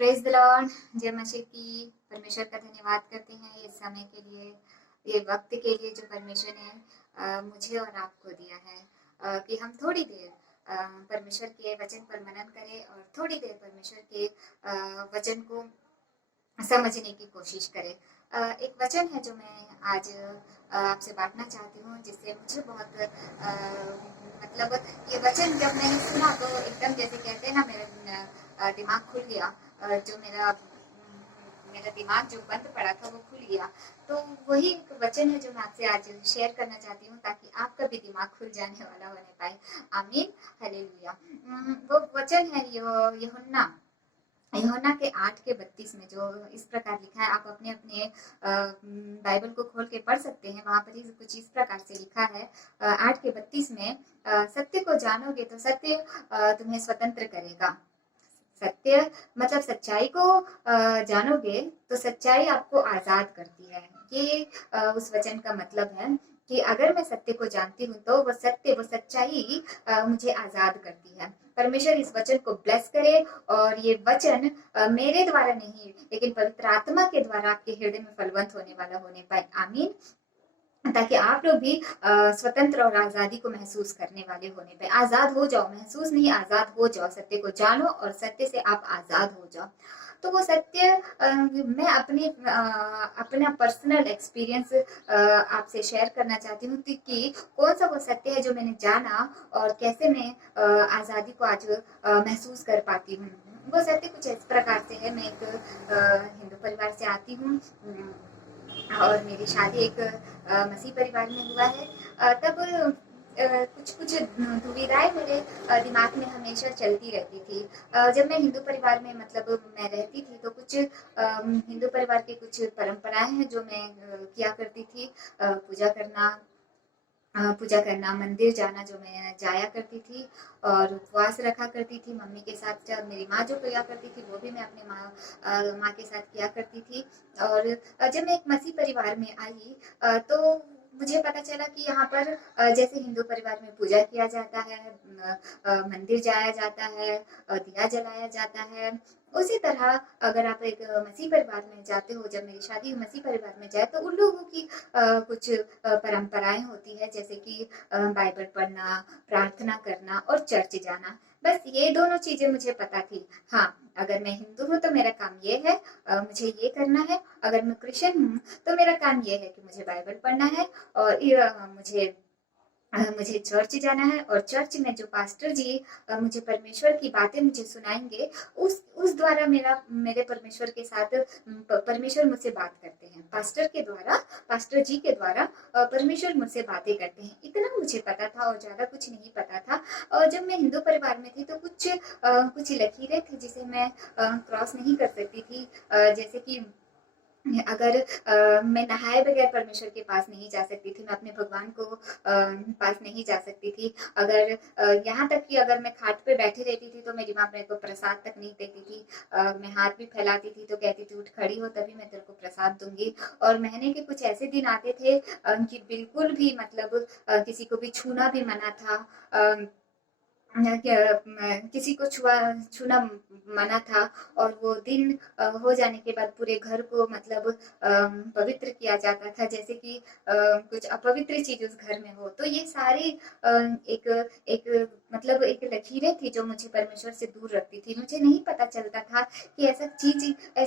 Praise the Lord. जय मसीह की। परमेश्वर का धन्यवाद करते हैं इस समय के लिए, ये वक्त के लिए जो परमेश्वर ने मुझे और आपको दिया है, कि हम थोड़ी देर परमेश्वर के वचन पर मनन करें और थोड़ी देर परमेश्वर के वचन को समझने की कोशिश करें। एक वचन है जो मैं आज आपसे बांटना चाहती हूँ, जिससे मुझे बहुत मतलब ये वचन जब मैंने सुना तो एकदम जैसे कहते हैं ना, मेरा दिमाग खुल गया। जो मेरा दिमाग जो बंद पड़ा था वो खुल गया। तो वही एक वचन है जो मैं आपसे आज शेयर करना चाहती हूँ, ताकि आपका भी दिमाग खुल जाने वाला होने पाए। आमीन, हालेलुया। वो वचन है यूहन्ना यूहन्ना के 8 के 32 में, जो इस प्रकार लिखा है। आप अपने अपने बाइबल को खोल के पढ़ सकते हैं। वहां पर ही कुछ इस प्रकार से लिखा है, 8 के 32 में, सत्य को जानोगे तो सत्य तुम्हें स्वतंत्र करेगा। सत्य मतलब सच्चाई को जानोगे तो सच्चाई आपको आजाद करती है। ये उस वचन का मतलब है कि अगर मैं सत्य को जानती हूँ तो वो सत्य, वो सच्चाई मुझे आजाद करती है। परमेश्वर इस वचन को ब्लेस करे, और ये वचन मेरे द्वारा नहीं लेकिन पवित्र आत्मा के द्वारा आपके हृदय में फलवंत होने वाला होने पाए। आमीन। ताकि आप लोग भी स्वतंत्र और आजादी को महसूस करने वाले होने पे आजाद हो जाओ। महसूस नहीं, आजाद हो जाओ। सत्य को जानो और सत्य से आप आजाद हो जाओ। तो वो सत्य मैं अपना पर्सनल एक्सपीरियंस आपसे शेयर करना चाहती हूँ कि कौन सा वो सत्य है जो मैंने जाना और कैसे मैं आजादी को आज महसूस कर पाती हूँ। वो सत्य कुछ इस प्रकार से है। मैं एक हिंदू परिवार से आती हूँ, और मेरी शादी एक मसीह परिवार में हुआ है। तब कुछ कुछ दुविधाएं मेरे दिमाग में हमेशा चलती रहती थी। जब मैं हिंदू परिवार में मतलब मैं रहती थी, तो कुछ हिंदू परिवार के कुछ परंपराएं हैं जो मैं किया करती थी। पूजा करना, मंदिर जाना जो मैं जाया करती थी, और उपवास रखा करती थी मम्मी के साथ। जब मेरी माँ जो किया करती थी वो भी मैं अपने माँ के साथ किया करती थी। और जब मैं एक मसीह परिवार में आई, तो मुझे पता चला कि यहाँ पर जैसे हिंदू परिवार में पूजा किया जाता है, मंदिर जाया जाता है, दिया जलाया जाता है, उसी तरह अगर आप एक मसीह परिवार में जाते हो, जब मेरी शादी मसीह परिवार में जाए, तो उन लोगों की कुछ परंपराएं होती है, जैसे कि बाइबल पढ़ना, प्रार्थना करना और चर्च जाना। बस ये दोनों चीजें मुझे पता थी। हाँ, अगर मैं हिंदू हूँ तो मेरा काम ये है, मुझे ये करना है। अगर मैं क्रिश्चियन हूँ तो मेरा काम ये है कि मुझे बाइबल पढ़ना है, और मुझे चर्च जाना है, और चर्च में जो पास्टर जी मुझे परमेश्वर की बातें मुझे सुनाएंगे, उस द्वारा मेरे परमेश्वर के साथ परमेश्वर मुझसे बात करते हैं। पास्टर जी के द्वारा परमेश्वर मुझसे बातें करते हैं। इतना मुझे पता था और ज्यादा कुछ नहीं पता था। और जब मैं हिंदू परिवार में थी तो कुछ लकीरें थी जिसे मैं क्रॉस नहीं कर सकती थी। जैसे कि अगर मैं नहाए बगैर परमेश्वर के पास नहीं जा सकती थी, मैं अपने भगवान को पास नहीं जा सकती थी। अगर यहाँ तक कि अगर मैं खाट पे बैठी रहती थी तो मेरी माँ मेरे को प्रसाद तक नहीं देती थी। मैं हाथ भी फैलाती थी तो कहती थी उठ खड़ी हो तभी मैं तेरे को प्रसाद दूंगी। और महीने के कुछ ऐसे दिन आते थे कि बिल्कुल भी मतलब किसी को भी छूना भी मना था। किसी को छूना मना था। और वो दिन हो जाने के बाद पूरे घर को मतलब पवित्र किया जाता था, जैसे कि कुछ अपवित्र चीज उस घर में हो। तो ये सारी एक एक मतलब एक लकीरें थी जो मुझे परमेश्वर से दूर रखती थी। मुझे नहीं पता चलता था कि ऐसा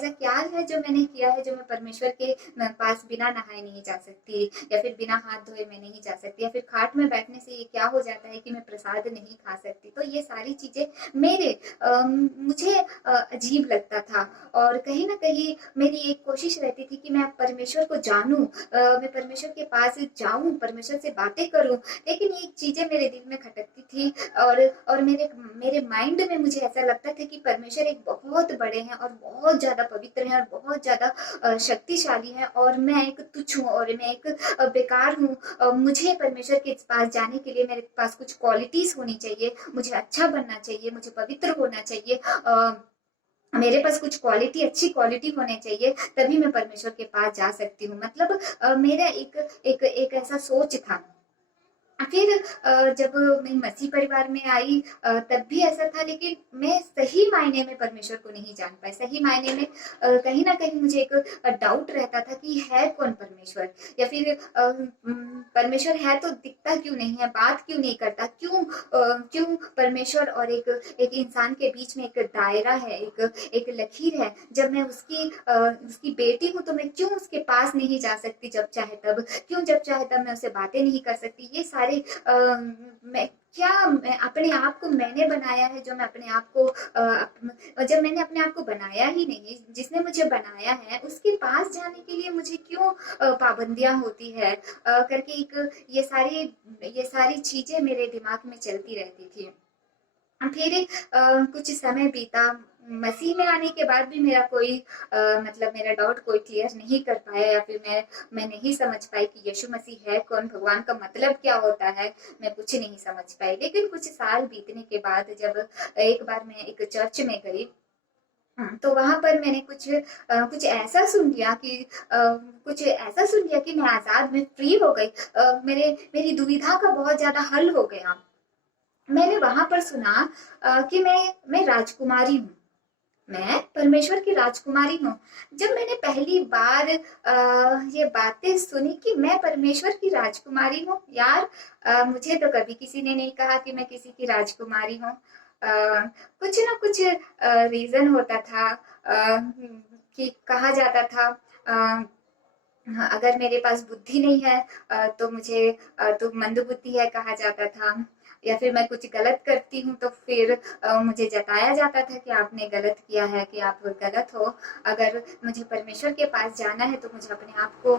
क्या है जो मैंने किया है, जो मैं परमेश्वर के पास बिना नहाए नहीं जा सकती, या फिर बिना हाथ धोए मैं नहीं जा सकती, या फिर खाट में बैठने से ये क्या हो जाता है कि मैं प्रसाद नहीं खा सकती। तो ये सारी चीजें मुझे अजीब लगता था। और कहीं ना कहीं मेरी एक कोशिश रहती थी कि मैं परमेश्वर को जानूं, मैं परमेश्वर के पास जाऊं, परमेश्वर से बातें करूं। लेकिन ये चीजें मेरे दिल में खटकती थी, और मेरे माइंड में मुझे ऐसा लगता था कि परमेश्वर एक बहुत बड़े हैं और बहुत ज्यादा पवित्र हैं और बहुत ज्यादा शक्तिशाली हैं, और मैं एक तुच्छ हूँ और मैं एक बेकार हूँ। मुझे परमेश्वर के पास जाने के लिए मेरे पास कुछ क्वालिटीज होनी चाहिए, मुझे अच्छा बनना चाहिए, मुझे पवित्र होना चाहिए। मेरे पास कुछ अच्छी क्वालिटी होने चाहिए, तभी मैं परमेश्वर के पास जा सकती हूँ। मतलब मेरा एक ऐसा सोच था। फिर जब मैं मसीह परिवार में आई तब भी ऐसा था, लेकिन मैं सही मायने में परमेश्वर को नहीं जान पाई। सही मायने में कहीं ना कहीं मुझे एक डाउट रहता था कि है कौन परमेश्वर, या फिर परमेश्वर है तो दिखता क्यों नहीं है, बात क्यों नहीं करता, क्यों परमेश्वर और एक इंसान के बीच में एक दायरा है, एक लकीर है। जब मैं उसकी बेटी हूँ तो मैं क्यों उसके पास नहीं जा सकती जब चाहे तब, क्यों जब चाहे तब मैं उससे बातें नहीं कर सकती। ये सारे मैं क्या, मैं अपने आप को मैंने बनाया है, जो मैं अपने आप को जब मैंने अपने आप को बनाया ही नहीं, जिसने मुझे बनाया है उसके पास जाने के लिए मुझे क्यों पाबंदियां होती है करके एक ये सारी चीजें मेरे दिमाग में चलती रहती थी। फिर कुछ समय बीता, मसीह में आने के बाद भी मेरा कोई मतलब मेरा डाउट कोई क्लियर नहीं कर पाया, या फिर मैं नहीं समझ पाई कि यीशु मसीह है कौन, भगवान का मतलब क्या होता है, मैं कुछ नहीं समझ पाई। लेकिन कुछ साल बीतने के बाद जब एक बार मैं एक चर्च में गई, तो वहां पर मैंने कुछ ऐसा सुन लिया कि मैं आजाद, मैं फ्री हो गई। मेरी दुविधा का बहुत ज्यादा हल हो गया। मैंने वहां पर सुना कि मैं राजकुमारी हूँ, मैं परमेश्वर की राजकुमारी हूँ। जब मैंने पहली बार ये बातें सुनी कि मैं परमेश्वर की राजकुमारी हूँ, यार मुझे तो कभी किसी ने नहीं कहा कि मैं किसी की राजकुमारी हूँ। कुछ ना कुछ रीजन होता था, कि कहा जाता था अगर मेरे पास बुद्धि नहीं है तो मुझे तो मंद बुद्धि है कहा जाता था, या फिर मैं कुछ गलत करती हूँ तो फिर मुझे जताया जाता था कि आपने गलत किया है, कि आप गलत हो। अगर मुझे परमेश्वर के पास जाना है तो मुझे अपने आप को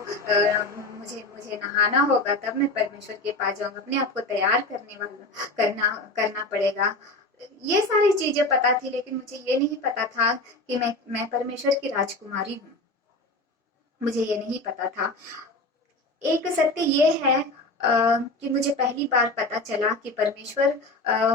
मुझे मुझे नहाना होगा, तब मैं परमेश्वर के पास जाऊंगा, अपने आप को तैयार करना करना पड़ेगा। ये सारी चीजें पता थी, लेकिन मुझे ये नहीं पता था कि मैं परमेश्वर की राजकुमारी हूँ। मुझे ये नहीं पता था। एक सत्य ये है कि मुझे पहली बार पता चला कि परमेश्वर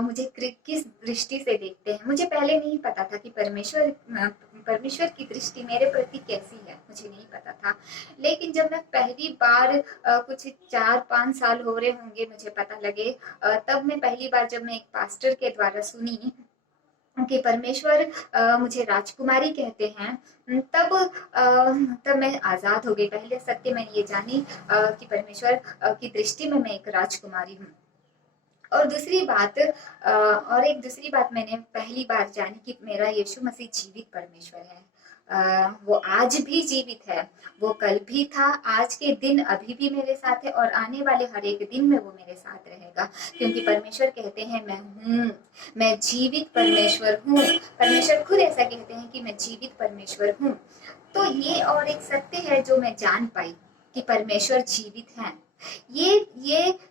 मुझे किस दृष्टि से देखते हैं। मुझे पहले नहीं पता था कि परमेश्वर की दृष्टि मेरे प्रति कैसी है, मुझे नहीं पता था। लेकिन जब मैं पहली बार कुछ 4-5 साल हो रहे होंगे मुझे पता लगे, तब मैं पहली बार जब मैं एक पास्टर के द्वारा सुनी कि परमेश्वर मुझे राजकुमारी कहते हैं, तब तब मैं आजाद हो गई। पहले सत्य मैंने ये जानी कि परमेश्वर की दृष्टि में मैं एक राजकुमारी हूँ। और दूसरी बात मैंने पहली बार जानी कि मेरा यीशु मसीह जीवित परमेश्वर है। वो आज भी जीवित है, वो कल भी था, आज के दिन अभी भी मेरे साथ है, और आने वाले हर एक दिन में वो मेरे साथ रहेगा। क्योंकि परमेश्वर कहते हैं मैं हूँ, मैं जीवित परमेश्वर हूँ। परमेश्वर खुद ऐसा कहते हैं कि मैं जीवित परमेश्वर हूँ। तो ये और एक सत्य है जो मैं जान पाई कि परमेश्वर जीवित है। ये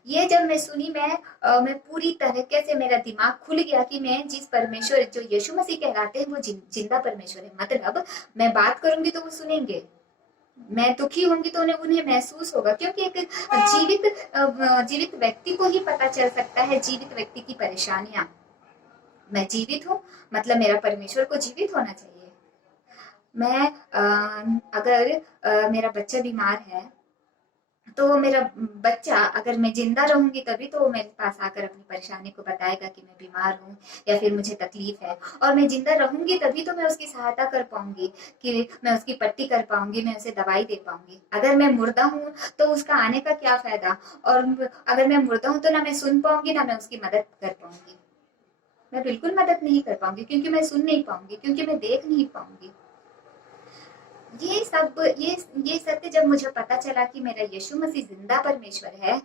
ये जब मैं सुनी, मैं पूरी तरीके से मेरा दिमाग खुल गया कि मैं जिस परमेश्वर जो यीशु मसीह कहलाते हैं वो जिंदा परमेश्वर है। मतलब मैं बात करूंगी तो वो सुनेंगे, मैं दुखी होंगी तो उन्हें महसूस होगा, क्योंकि एक जीवित व्यक्ति को ही पता चल सकता है जीवित व्यक्ति की परेशानियां। मैं जीवित हूँ, मतलब मेरा परमेश्वर को जीवित होना चाहिए। मैं अगर मेरा बच्चा बीमार है तो मेरा बच्चा, अगर मैं जिंदा रहूंगी तभी तो वो मेरे पास आकर अपनी परेशानी को बताएगा कि मैं बीमार हूँ या फिर मुझे तकलीफ है। और मैं जिंदा रहूंगी तभी तो मैं उसकी सहायता कर पाऊंगी, कि मैं उसकी पट्टी कर पाऊंगी, मैं उसे दवाई दे पाऊंगी। अगर मैं मुर्दा हूँ तो उसका आने का क्या फायदा। और अगर मैं मुर्दा हूँ तो ना मैं सुन पाऊंगी ना मैं उसकी मदद कर पाऊंगी। मैं बिल्कुल मदद नहीं कर पाऊंगी, क्योंकि मैं सुन नहीं पाऊंगी, क्योंकि मैं देख नहीं पाऊंगी। ये सब ये सत्य जब मुझे पता चला कि मेरा यीशु मसीह जिंदा परमेश्वर है,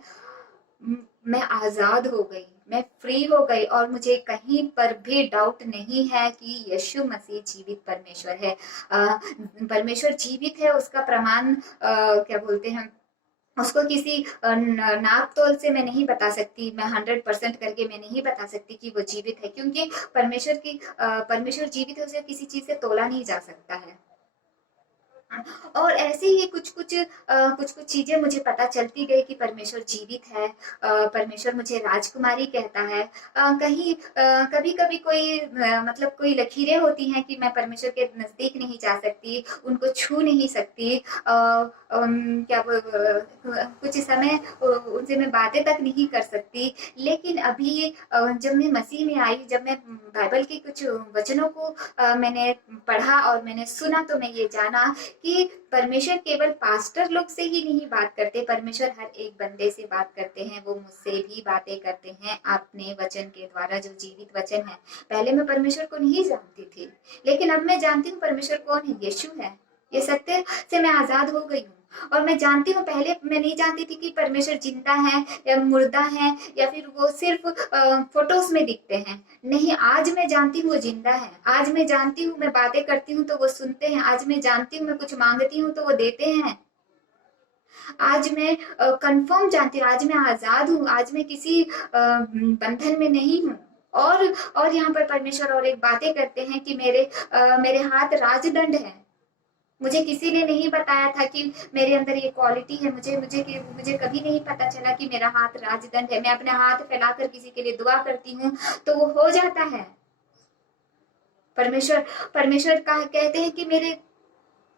मैं आजाद हो गई, मैं फ्री हो गई, और मुझे कहीं पर भी डाउट नहीं है कि यीशु मसीह जीवित परमेश्वर है। परमेश्वर जीवित है उसका प्रमाण क्या बोलते हैं, उसको किसी नाप तोल से मैं नहीं बता सकती, मैं 100% करके मैं नहीं बता सकती कि वो जीवित है, क्योंकि परमेश्वर जीवित है, उसे किसी चीज से तोला नहीं जा सकता है। और ऐसे ही कुछ कुछ चीजें मुझे पता चलती गई कि परमेश्वर जीवित है। परमेश्वर मुझे राजकुमारी कहता है। कहीं कभी कभी कोई मतलब कोई लकीरें होती हैं कि मैं परमेश्वर के नजदीक नहीं जा सकती, उनको छू नहीं सकती। क्या कुछ समय उनसे मैं बातें तक नहीं कर सकती। लेकिन अभी जब मैं मसीह में आई, जब मैं बाइबल के कुछ वचनों को मैंने पढ़ा और मैंने सुना, तो मैं ये जाना कि परमेश्वर केवल पास्टर लोग से ही नहीं बात करते, परमेश्वर हर एक बंदे से बात करते हैं। वो मुझसे भी बातें करते हैं अपने वचन के द्वारा, जो जीवित वचन है। पहले मैं परमेश्वर को नहीं जानती थी, लेकिन अब मैं जानती हूँ परमेश्वर कौन है, यीशु है। ये सत्य से मैं आजाद हो गई हूँ। और मैं जानती हूँ, पहले मैं नहीं जानती थी कि परमेश्वर जिंदा है या मुर्दा है, या फिर वो सिर्फ फोटोज में दिखते हैं। नहीं, आज मैं जानती हूँ वो जिंदा है। आज मैं जानती हूँ, मैं बातें करती हूँ तो वो सुनते हैं। आज मैं जानती हूँ, मैं कुछ मांगती हूँ तो वो देते हैं। आज मैं कंफर्म जानती हूँ, आज मैं आजाद हूँ, आज मैं किसी बंधन में नहीं हूँ। और यहाँ पर परमेश्वर और एक बातें करते हैं कि मेरे हाथ राजदंड है। मुझे किसी ने नहीं बताया था कि मेरे अंदर ये क्वालिटी है। मुझे कभी नहीं पता चला कि मेरा हाथ राजदंड है। मैं अपने हाथ फैलाकर किसी के लिए दुआ करती हूँ तो वो हो जाता है। परमेश्वर परमेश्वर का कहते हैं कि मेरे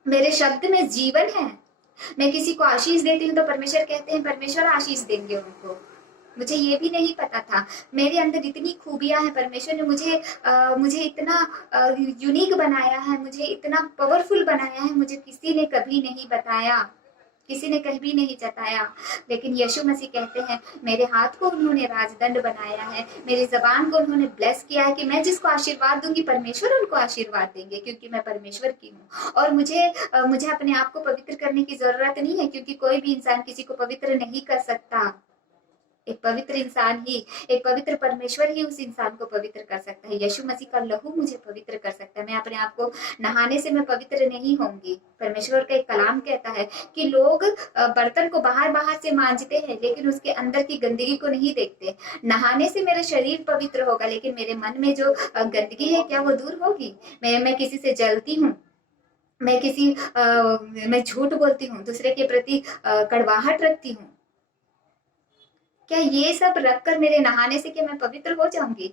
मेरे शब्द में जीवन है। मैं किसी को आशीष देती हूँ तो परमेश्वर कहते हैं परमेश्वर आशीष देंगे उनको। मुझे ये भी नहीं पता था। मेरे अंदर इतनी खूबियां हैं। परमेश्वर ने मुझे इतना यूनिक बनाया है, मुझे इतना पावरफुल बनाया है, मुझे किसी ने कभी नहीं बताया, किसी ने कभी नहीं जताया। लेकिन यीशु मसीह कहते हैं मेरे हाथ को उन्होंने राजदंड बनाया है, मेरी जबान को उन्होंने ब्लेस किया है कि मैं जिसको आशीर्वाद दूंगी परमेश्वर उनको आशीर्वाद देंगे, क्योंकि मैं परमेश्वर की हूँ। और मुझे अपने आप को पवित्र करने की जरूरत नहीं है, क्योंकि कोई भी इंसान किसी को पवित्र नहीं कर सकता। एक पवित्र इंसान ही, एक पवित्र परमेश्वर ही उस इंसान को पवित्र कर सकता है। यीशु मसीह का लहू मुझे पवित्र कर सकता है। मैं अपने आप को नहाने से मैं पवित्र नहीं होंगी। परमेश्वर का एक कलाम कहता है कि लोग बर्तन को बाहर बाहर से मांजते हैं, लेकिन उसके अंदर की गंदगी को नहीं देखते। नहाने से मेरा शरीर पवित्र होगा, लेकिन मेरे मन में जो गंदगी है, क्या वो दूर होगी? मैं किसी से जलती हूँ, मैं झूठ बोलती हूँ, दूसरे के प्रति कड़वाहट रखती हूँ। क्या ये सब रखकर मेरे नहाने से क्या मैं पवित्र हो जाऊंगी?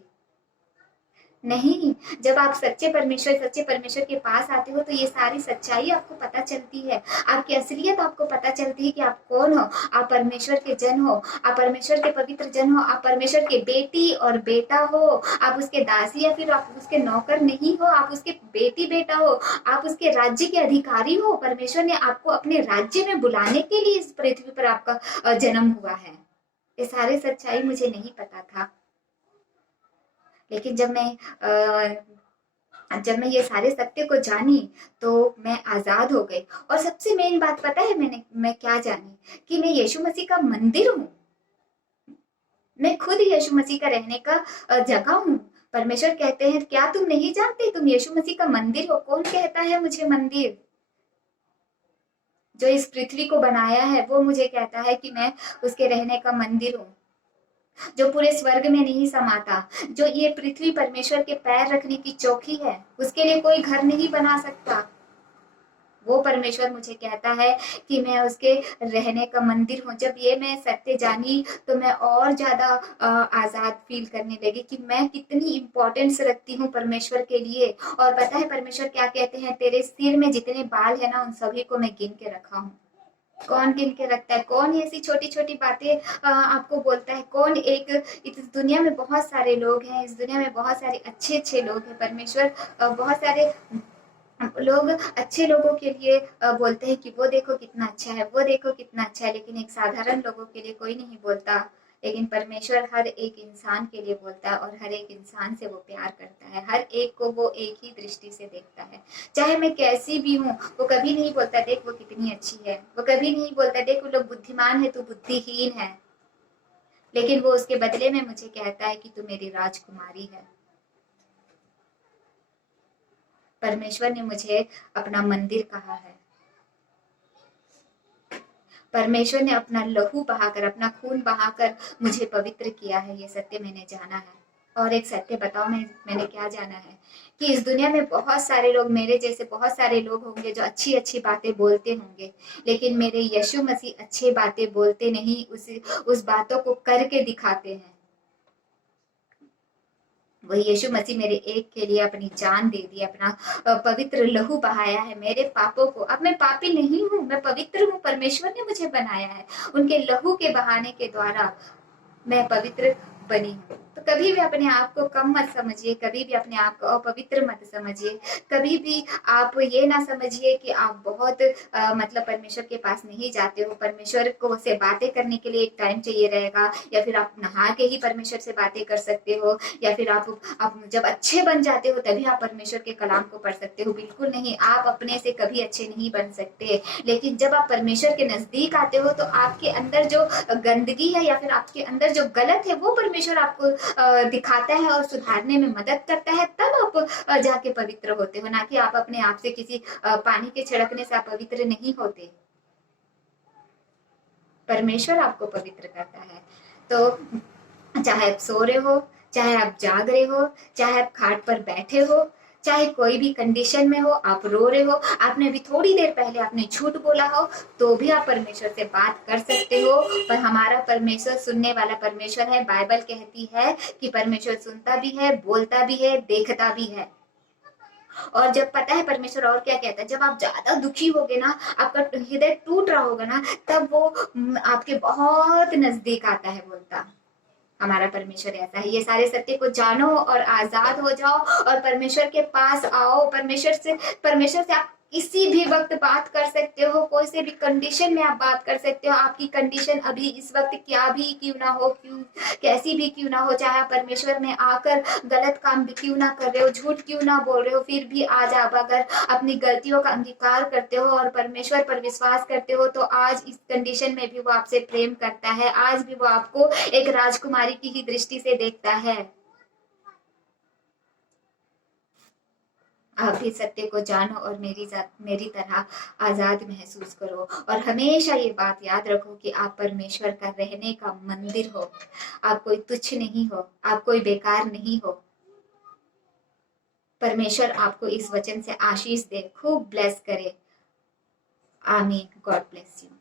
नहीं। जब आप सच्चे परमेश्वर के पास आते हो तो ये सारी सच्चाई आपको पता चलती है। आपकी असलियत आपको पता चलती है कि आप कौन हो। आप परमेश्वर के जन हो, आप परमेश्वर के पवित्र जन हो, आप परमेश्वर के बेटी और बेटा हो। आप उसके दासी या फिर आप उसके नौकर नहीं हो, आप उसके बेटी बेटा हो। आप उसके राज्य के अधिकारी हो। परमेश्वर ने आपको अपने राज्य में बुलाने के लिए इस पृथ्वी पर आपका जन्म हुआ है। ये सारी सच्चाई मुझे नहीं पता था। लेकिन जब मैं ये सारे सत्य को जानी तो मैं आजाद हो गई। और सबसे मेन बात पता है मैं क्या जानी? कि मैं यीशु मसीह का मंदिर हूँ। मैं खुद यीशु मसीह का रहने का जगह हूँ। परमेश्वर कहते हैं क्या तुम नहीं जानते तुम यीशु मसीह का मंदिर हो? कौन कहता है मुझे मंदिर? जो इस पृथ्वी को बनाया है वो मुझे कहता है कि मैं उसके रहने का मंदिर हूँ। जो पूरे स्वर्ग में नहीं समाता, जो ये पृथ्वी परमेश्वर के पैर रखने की चौकी है, उसके लिए कोई घर नहीं बना सकता। वो परमेश्वर मुझे कहता है कि मैं उसके रहने का मंदिर हूँ। जब ये मैं सत्य जानी तो मैं और ज्यादा आजाद फील करने लगी कि मैं कितनी इंपॉर्टेंस रखती हूँ परमेश्वर के लिए। और पता है परमेश्वर क्या कहते हैं? तेरे सिर में जितने बाल है ना, उन सभी को मैं गिन के रखा हूँ। कौन गिन के रखता है? कौन ऐसी छोटी छोटी बातें आपको बोलता है? कौन इस दुनिया में बहुत सारे लोग हैं, इस दुनिया में बहुत सारे अच्छे अच्छे लोग हैं। परमेश्वर बहुत सारे लोग अच्छे लोगों के लिए बोलते हैं कि वो देखो कितना अच्छा है, वो देखो कितना अच्छा है, लेकिन एक साधारण लोगों के लिए कोई नहीं बोलता। लेकिन परमेश्वर हर एक इंसान के लिए बोलता है और हर एक इंसान से वो प्यार करता है। हर एक को वो एक ही दृष्टि से देखता है। चाहे मैं कैसी भी हूँ, वो कभी नहीं बोलता देख वो कितनी अच्छी है। वो कभी नहीं बोलता देख वो लोग बुद्धिमान है, तू बुद्धिहीन है। लेकिन वो उसके बदले में मुझे कहता है कि तू मेरी राजकुमारी है। परमेश्वर ने मुझे अपना मंदिर कहा है। परमेश्वर ने अपना लहू बहाकर, अपना खून बहाकर मुझे पवित्र किया है। ये सत्य मैंने जाना है। और एक सत्य बताओ, मैंने क्या जाना है कि इस दुनिया में बहुत सारे लोग, मेरे जैसे बहुत सारे लोग होंगे जो अच्छी अच्छी बातें बोलते होंगे, लेकिन मेरे यीशु मसीह अच्छी बातें बोलते नहीं, उस बातों को करके दिखाते हैं। वही यीशु मसीह मेरे एक के लिए अपनी जान दे दी, अपना पवित्र लहू बहाया है मेरे पापों को। अब मैं पापी नहीं हूँ, मैं पवित्र हूँ, परमेश्वर ने मुझे बनाया है। उनके लहू के बहाने के द्वारा मैं पवित्र बनी हूँ। तो कभी भी अपने आप को कम मत समझिए, कभी भी अपने आप को अपवित्र मत समझिए, कभी भी आप ये ना समझिए कि आप बहुत मतलब परमेश्वर के पास नहीं जाते हो, परमेश्वर को से बातें करने के लिए एक टाइम चाहिए रहेगा, या फिर आप नहा के ही परमेश्वर से बातें कर सकते हो, या फिर आप जब अच्छे बन जाते हो तभी आप परमेश्वर के कलाम को पढ़ सकते हो। बिल्कुल नहीं, आप अपने से कभी अच्छे नहीं बन सकते। लेकिन जब आप परमेश्वर के नजदीक आते हो तो आपके अंदर जो गंदगी है या फिर आपके अंदर जो गलत है वो परमेश्वर आपको दिखाता है और सुधारने में मदद करता है, तब आप जाके पवित्र होते हो। ना कि आप अपने आप से किसी पानी के छिड़कने से आप पवित्र नहीं होते, परमेश्वर आपको पवित्र करता है। तो चाहे आप सो रहे हो, चाहे आप जाग रहे हो, चाहे आप खाट पर बैठे हो, चाहे कोई भी कंडीशन में हो, आप रो रहे हो, आपने अभी थोड़ी देर पहले आपने झूठ बोला हो, तो भी आप परमेश्वर से बात कर सकते हो। पर हमारा परमेश्वर सुनने वाला परमेश्वर है। बाइबल कहती है कि परमेश्वर सुनता भी है, बोलता भी है, देखता भी है। और जब पता है परमेश्वर और क्या कहता है, जब आप ज्यादा दुखी होगे ना, आपका हृदय टूट रहा होगा ना, तब वो आपके बहुत नजदीक आता है बोलता। हमारा परमेश्वर ऐसा है। ये सारे सत्य को जानो और आजाद हो जाओ और परमेश्वर के पास आओ। परमेश्वर से आप किसी भी वक्त बात कर सकते हो, कोई से भी कंडीशन में आप बात कर सकते हो। आपकी कंडीशन अभी इस वक्त क्या भी क्यों ना हो, कैसी भी क्यों ना हो, चाहे आप परमेश्वर में आकर गलत काम भी क्यों ना कर रहे हो, झूठ क्यों ना बोल रहे हो, फिर भी आज आप अगर अपनी गलतियों का अंगीकार करते हो और परमेश्वर पर विश्वास करते हो, तो आज इस कंडीशन में भी वो आपसे प्रेम करता है। आज भी वो आपको एक राजकुमारी की ही दृष्टि से देखता है। आप भी सत्य को जानो और मेरी तरह आजाद महसूस करो। और हमेशा ये बात याद रखो कि आप परमेश्वर का रहने का मंदिर हो। आप कोई तुच्छ नहीं हो, आप कोई बेकार नहीं हो। परमेश्वर आपको इस वचन से आशीष दे, खूब ब्लेस करे। आमीन। God bless you.